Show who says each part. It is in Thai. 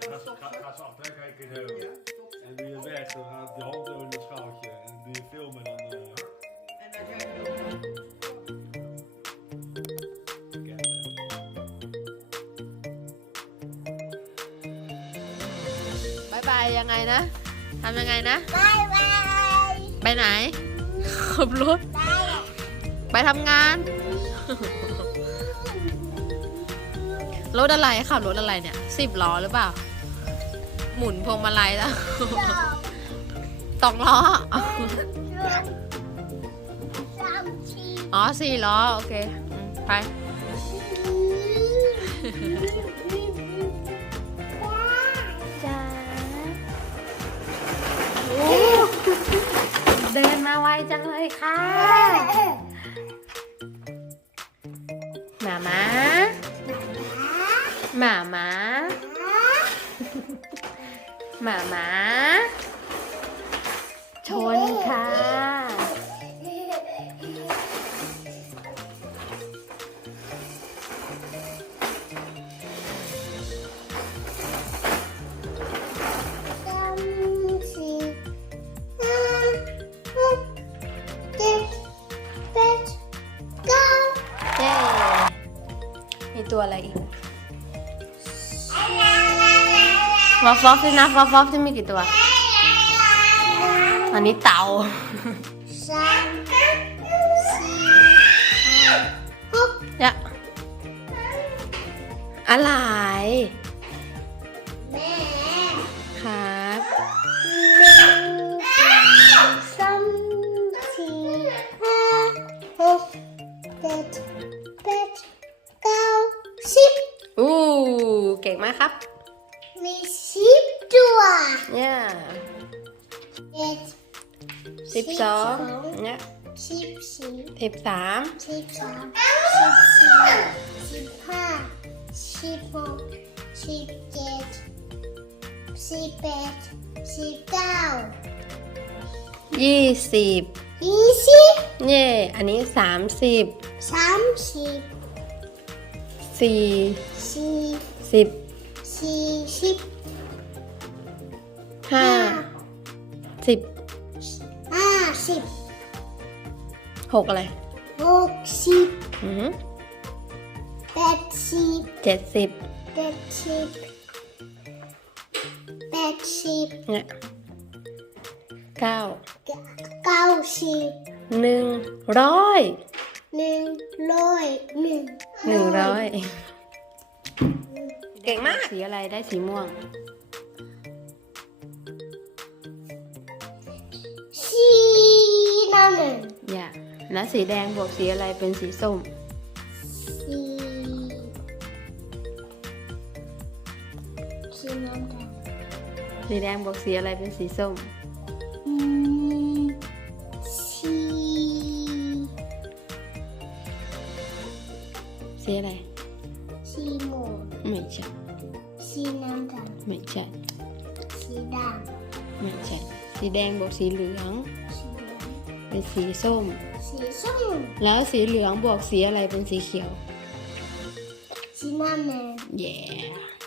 Speaker 1: Ga, ga, ga ze aftrekken, kijk eens zo. En doe je weg, dan gaat je hand door in het schaaltje. En dan doe je filmen en dan... eh
Speaker 2: En dan krijg je nog
Speaker 3: บายบายยังไงนะทำยังไงนะ
Speaker 4: บายบาย
Speaker 3: ไปไหน ขับรถ
Speaker 4: บาย
Speaker 3: ไปทำงาน รถอะไรขับรถอะไรเนี่ยสิบล้อหรือเปล่า หมุนพวงมาลัยแล้ว
Speaker 4: สอง
Speaker 3: สองล้อ
Speaker 4: สามสี่
Speaker 3: อ๋อสี่ล้อ โอเคอืมไปจ้าเดินมาไวจังเลยค่ะหมามาหมามา หมาหมาชนค่ะ
Speaker 4: สามสี่ห้าหกเจ็ดแปดเก้า
Speaker 3: เย้มีตัวอะไรอีก วอฟฟอฟสินะวอฟฟอฟจะมีกี่ตัว อันนี้เต่า
Speaker 4: สามสี่ห้าหก
Speaker 3: เนี่ยอะไร
Speaker 4: แม่
Speaker 3: ครับ
Speaker 4: หนึ่งสองสามสี่ห้าหกเจ็ดแปดเก้าสิบ
Speaker 3: อู้เก่งมากครับ
Speaker 4: มีสิบตัว
Speaker 3: เนี่ย
Speaker 4: เจ็ด
Speaker 3: สิบสองเนี่ย
Speaker 4: สิบสี่
Speaker 3: สิบสาม
Speaker 4: สิบสามสิบสี่สิบห้าสิบหกสิบเจ็ดสิบแปดสิบเก้า
Speaker 3: ยี่สิบ
Speaker 4: ยี่สิบ
Speaker 3: เย่อันนี้สามสิบ
Speaker 4: สามสิบ
Speaker 3: สี่
Speaker 4: สี่
Speaker 3: สิบ
Speaker 4: สี่สิบ
Speaker 3: ห้าสิบ
Speaker 4: ห้าสิบ
Speaker 3: หกอะไร
Speaker 4: หกสิบ
Speaker 3: อือ
Speaker 4: แปดสิบ
Speaker 3: เจ็ดสิบ
Speaker 4: แปดสิบแปดสิบ
Speaker 3: เนี่ยเก้า
Speaker 4: เก้าสิบ
Speaker 3: หนึ่งร้อย
Speaker 4: หนึ่งร้อยหนึ่ง
Speaker 3: หนึ่งร้อย เก่งมาก สีอะไรได้สีม่วง
Speaker 4: สีน้ำเงิน
Speaker 3: อย่าแล้วสีแดงบวกสีอะไรเป็นสีส้ม
Speaker 4: สีสีน้ำตาล
Speaker 3: สีแดงบวกสีอะไรเป็นสีส้ม
Speaker 4: อืมสี
Speaker 3: สีอะไร
Speaker 4: สีม่วง
Speaker 3: ไม่ใช่
Speaker 4: สีน้ำตาล
Speaker 3: ไม่ใช่
Speaker 4: สีด
Speaker 3: ไม่ใช่ สีแดงบวกสีเหลืองำ
Speaker 4: สีเหลือง
Speaker 3: เป็นสีส้ม
Speaker 4: สีส้ม
Speaker 3: แล้วสีเหลืองบวกสีอะไรเป็นสีเขียว
Speaker 4: สีน้ำเงิน
Speaker 3: yeah